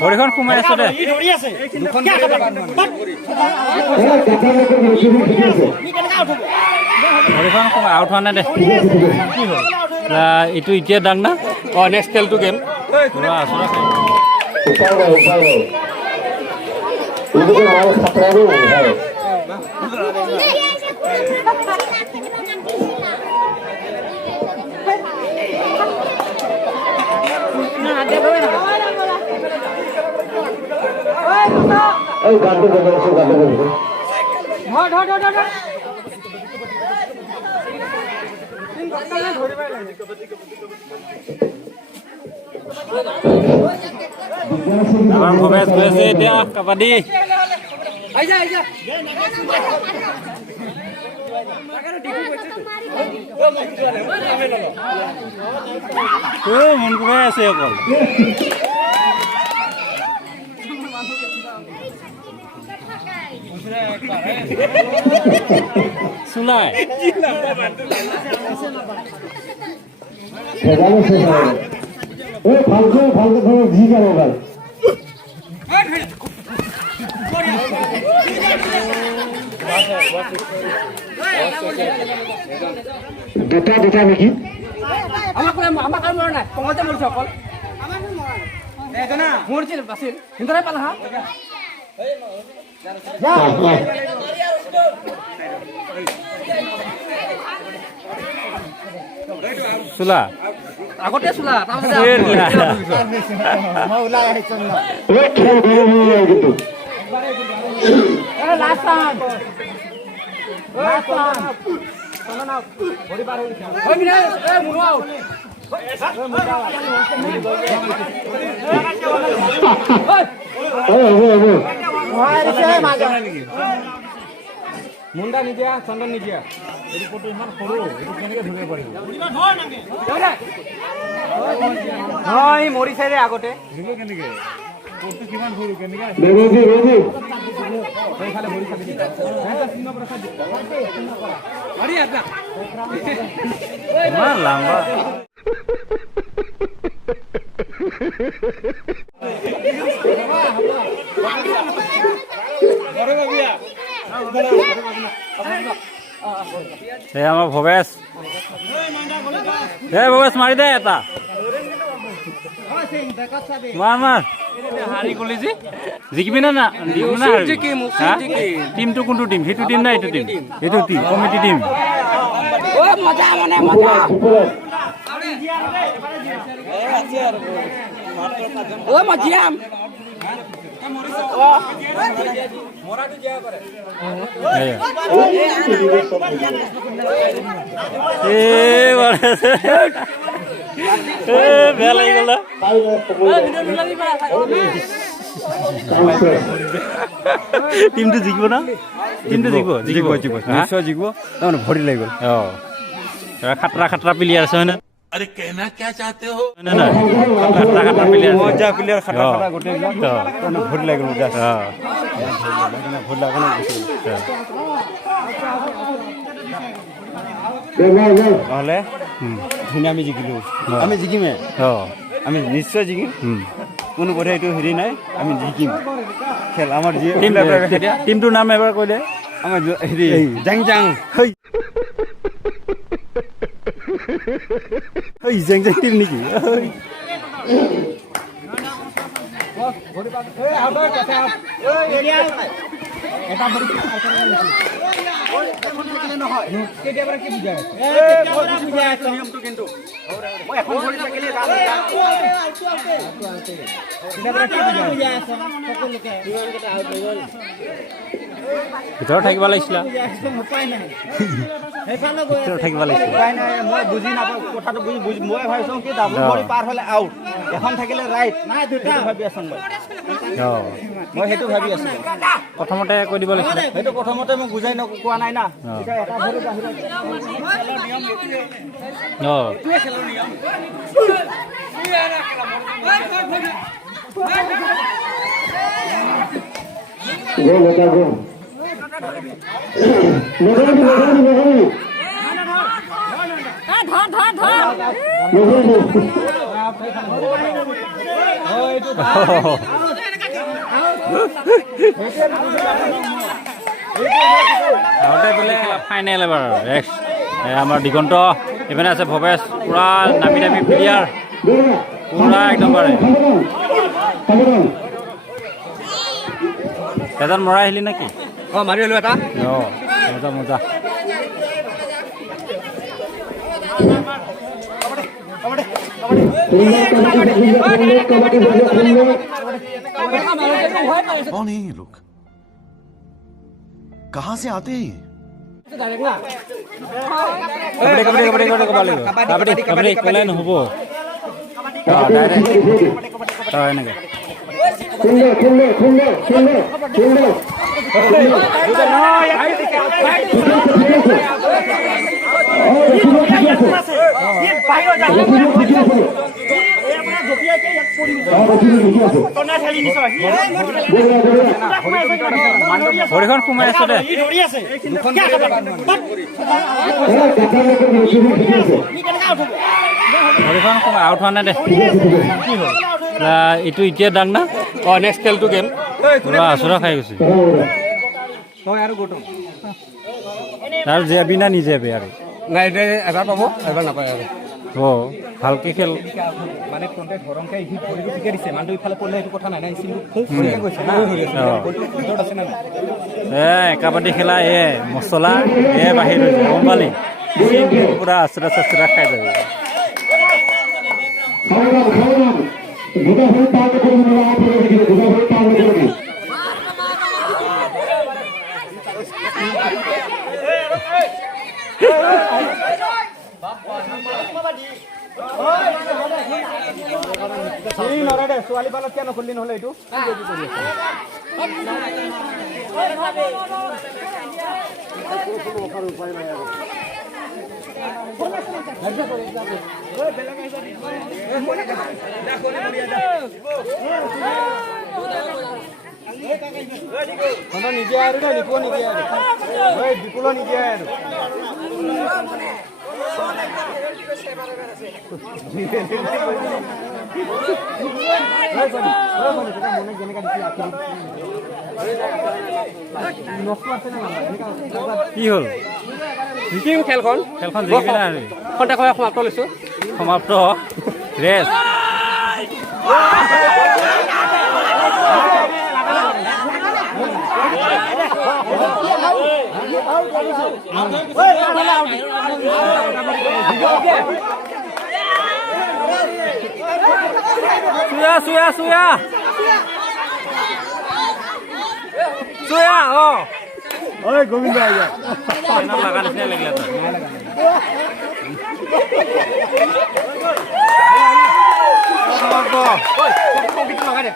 ভৰিখন সোমাই আছে দে ভৰিখন সোমাই আউট হোৱা নাই দে এইটো এতিয়া দাং না নেক্সট খেলটো গেম ভৱেশ গৈ আছে এতিয়া কাবাডী মন ঘূৰাই আছে অকল চুলাই দুটা নেকি আমাক মৰা নাই কঙতে মৰিছে অকল মৰিছিল বাছিল সিহঁতৰে পালা হা চুলা আগতে চুলা মুন্ডা নিদিয়া চন্দন নিদিয়া এইটো ফটো ইমান সৰু এইটো কেনেকে ধৰিব পাৰিব নহয় মৰিছে ৰে আগতে ধৰিব কেনেকে ফটো কিমান সৰু কেনেকে সেইফালে মৰি থাকি ইমান লাম্বা আমাৰ ভৱেশ ভৱেশ মাৰি দে এটা মাৰ হাৰি গলি যে জিকিবি না টিমটো কোনটো টিম সেইটো টিম না এইটো টিম এইটো টিম কমিটি টিম বেয়া লাগি গল টিমটো জিকিব না টিমটো জিকিব নিশ্চয় জিকিব তাৰমানে ভৰি লাগি গ'ল খাতৰা প্লেয়াৰ আছে হয় না अरे कहना क्या चाहते हो মজা প্লেয়াৰ খাতৰা গোটেই ভৰি লাগি গ'ল নহ'লে ধুনীয়া আমি জিকিলো আমি জিকিমে আমি নিশ্চয় জিকিম কোনো কথা এইটো হেৰি নাই আমি জিকিম খেল আমাৰ যি টিমটোৰ নাম এবাৰ কৈ দে আমাৰ হেৰি জাং জাং জাং জাং টিম নেকি ভিতৰত থাকিব লাগিছিল থাকিব লাগিছিল মই বুজি নাপাওঁ কথাটো বুজি মই ভাবিছোঁ কি ডাবল ভৰি পাৰ হ'লে আউট এখন থাকিলে ৰাইট নাই দুটা ভাবি আছোঁ মই সেইটো ভাবি আছোঁ প্ৰথমতে কৈ দিব লাগিছিল সেইটো প্ৰথমতে মই বুজাই কোৱা নাই না এটা ভৰি বাহিৰত Go, beta, go. Nagari. আহোঁতে বোলে ফাইনেল এবাৰ নেক্সট আমাৰ দিগন্ত ইপিনে আছে ভৱেশ পূৰা নামি প্লেয়াৰ পূৰা একদম পাৰে এজন মৰাই আহিলি নেকি অঁ মাৰি হ'লো এটা অঁ মজা মজা कौन है ये लोग कहाँ से आते हैं কাবাডী ক'লে নহ'ব এনেকৈ ভৰিখন সোমাই আছো দে ভৰিখন সোমাই আউট হোৱা নাই দে এইটো এতিয়া দাং না অঁ নেক্সট খেলটো গেম পুৰা আচৰা খাই গৈছে তাৰ জীয়াবি না নিজেবি আৰু নাই এবাৰ পাব এবাৰ নাপায় আৰু অঁ ভালকৈ খেল মানে তহঁতে ধৰংকে সি ভৰিটো ঠিকে দিছে মানুহটো ইফালে পৰিলে সেইটো কথা নাই নাই চিনটো গৈছে আছে না কাবাডী খেলা মছলা বাহিৰ হৈ যায় গম পালি পুৰা আচৰা চাচৰা খাই যাবি ছোৱালী পালত কিয় নখুলি নহ'লে এইটো নিজে আৰু নিপুৱ নিজে আৰু বিপুলৰ নিজে আৰু কি হ'ল জিকিম খেলখন জিকিবি না খন্তেক সমাপ্ত লৈছোঁ সমাপ্ত ৰেষ্ট চুয়া গোবিন্দ লগা নিচিনা লাগিলে লগাই দে